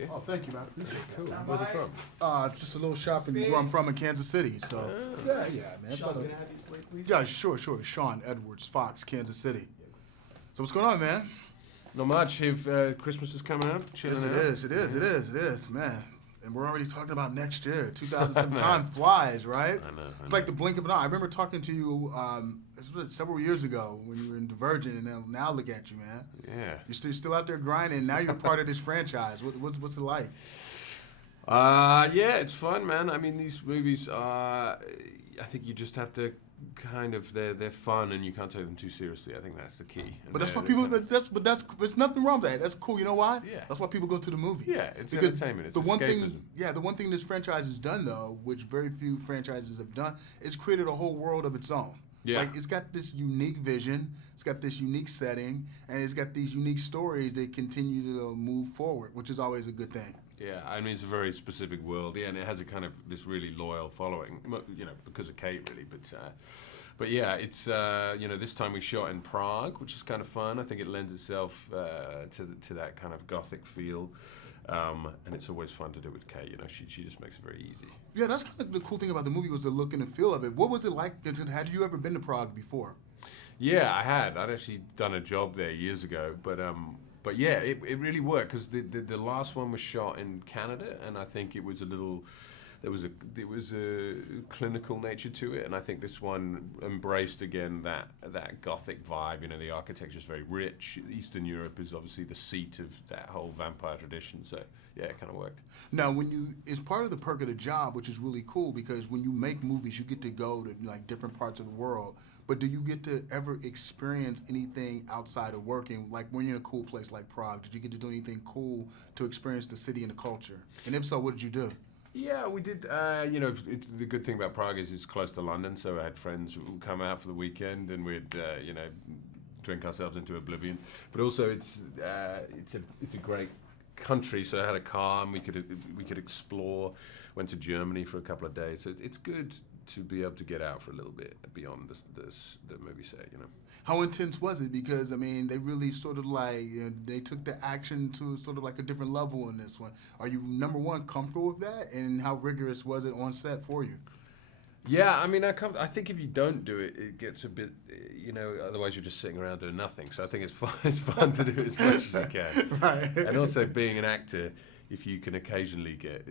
you. Oh, thank you, man. That's cool. Where's it from? Just a little shop where I'm from in Kansas City. So, yeah, man. Sean, can I have you slate, please? Yeah, sure. Sean Edwards, Fox, Kansas City. So what's going on, man? Not much. If Christmas is coming up, chilling Yes, out. it is, man. And we're already talking about next year. 2007 time flies, right? I know. It's like the blink of an eye. I remember talking to you several years ago when you were in Divergent, and now look at you, man. Yeah. You're still out there grinding. Now you're part of this franchise. What's it like? Yeah, it's fun, man. I mean, these movies are. I think you just have to kind of they're fun and you can't take them too seriously. I think that's the key. And But that's why people. There's nothing wrong with that. That's cool. You know why? Yeah. That's why people go to the movies. Yeah, it's because entertainment. It's the one escapism. the one thing this franchise has done though, which very few franchises have done, is created a whole world of its own. Yeah. Like it's got this unique vision, it's got this unique setting, and it's got these unique stories that continue to move forward, which is always a good thing. Yeah, I mean, it's a very specific world. Yeah, and it has a kind of this really loyal following, you know, because of Kate, really. But yeah, it's, you know, this time we shot in Prague, which is kind of fun. I think it lends itself to that kind of gothic feel. And it's always fun to do with Kate, you know, she just makes it very easy. Yeah, that's kind of the cool thing about the movie was the look and the feel of it. What was it like? Had you ever been to Prague before? Yeah, I had. I'd actually done a job there years ago, but yeah, it really worked because the last one was shot in Canada, and I think it was a little, there was a clinical nature to it, and I think this one embraced again that gothic vibe. You know, the architecture is very rich. Eastern Europe is obviously the seat of that whole vampire tradition, so yeah, it kind of worked. Now, it's part of the perk of the job, which is really cool because when you make movies, you get to go to like different parts of the world. But do you get to ever experience anything outside of working? Like when you're in a cool place like Prague, did you get to do anything cool to experience the city and the culture? And if so, what did you do? Yeah, we did. You know, the good thing about Prague is it's close to London, so I had friends who would come out for the weekend, and we'd, you know, drink ourselves into oblivion. But also, it's a great country, so I had a car, and we could explore. Went to Germany for a couple of days, so it's good to be able to get out for a little bit beyond the movie set, you know. How intense was it? Because, I mean, they really sort of like, you know, they took the action to sort of like a different level in this one. Are you, number one, comfortable with that? And how rigorous was it on set for you? Yeah, I mean, I think if you don't do it, it gets a bit, you know, otherwise you're just sitting around doing nothing. So I think it's fun to do as much as you can. Right. And also being an actor, if you can occasionally get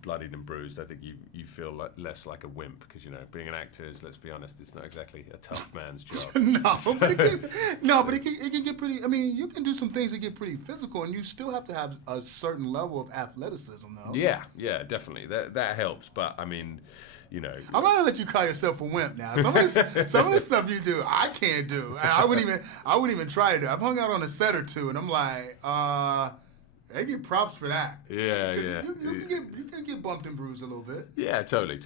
bloodied and bruised, I think you feel less like a wimp because, you know, being an actor is, let's be honest, it's not exactly a tough man's job. But it can get pretty, I mean, you can do some things that get pretty physical and you still have to have a certain level of athleticism, though. Yeah, definitely. That helps, but I mean, you know. I'm not gonna let you call yourself a wimp now. Some of the stuff you do, I can't do. I wouldn't even try to do. I've hung out on a set or two and I'm like, they get props for that. Yeah. You can get bumped and bruised a little bit. Yeah, totally.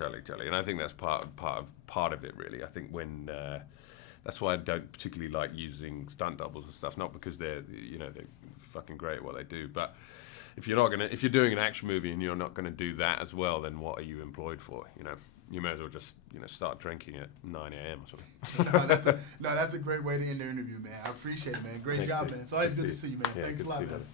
And I think that's part of it, really. I think when that's why I don't particularly like using stunt doubles and stuff. Not because they're fucking great at what they do, but if you're doing an action movie and you're not gonna do that as well, then what are you employed for? You know, you may as well just start drinking at 9 a.m. or something. That's a great way to end the interview, man. I appreciate it, man. Great job, man. It's always good to see you, man. Yeah, Thanks a lot, man.